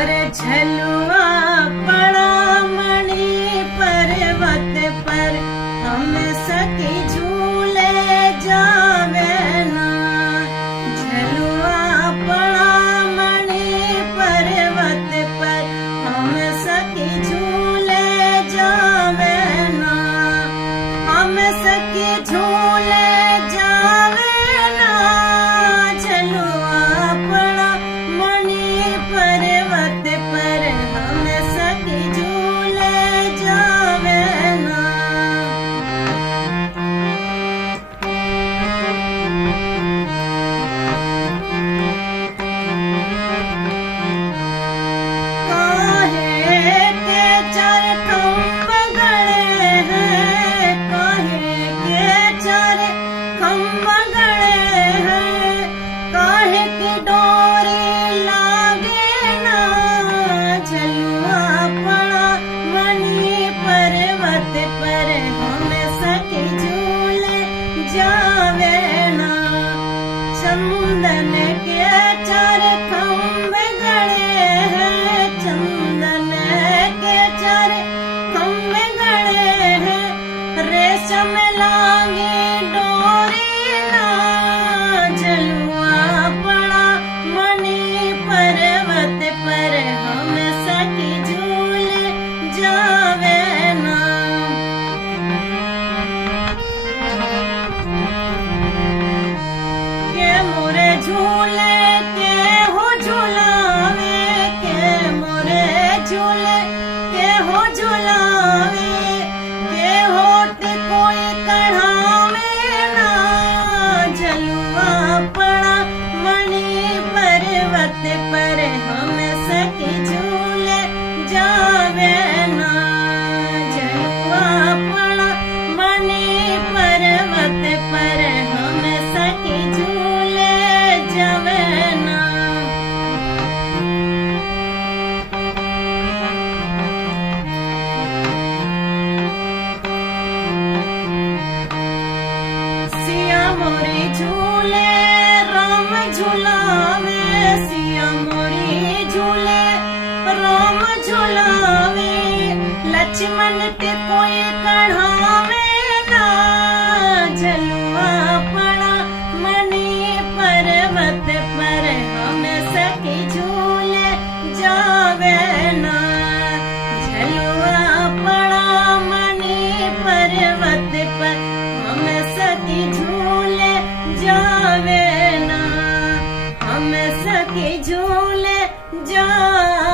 अरे झलुआ पड़ा मणि पर्वत पर, हम सखी झूले जावे ना। झलुआ पड़ा मणि पर्वत पर, हम सखी झूले जावे ना। हम सखी झूले जावे ना। झलुआ पड़ा मणि पर्वत पर, हम सखी झूले जावे ना। काहे के चार खम्भ गड़े हैं, काहे के चार खम्भ गड़े हैं। काहे की डोरी लागे ना। झलुआ पड़ा मणि पर्वत पर, हम सखी झूले जावे ना। चंदन के चार खम्भ गड़े हैं, चंदन के चार खम्भ गड़े हैं। रेशम लागी डोरी ना। झलुआ पड़ा मणि पर्वत पर, हम सखी झूले जावे ना। के मोरे झूले के हो झुलावे, के मोरे झूले के हो झुलावे। के होत कोई कढ़ावे ना। झलुआ पड़ा मणि पर्वत पर, हम सखी झूले जावे ना। झलुआ पड़ा मणि पर्वत पर, हम सखी झूले जावे ना। सिया मोरी झूले राम झुलावे, सिया मोरी झूले राम झुलावे। लक्ष्मण के कोई कढ़ावे ना। झलुआ पड़ा मणि पर्वत पर, हम सखी झूले जावे ना। झलुआ पड़ा मणि पर्वत पर, हम सखी झूले जावे ना। हम सखी झूले जावे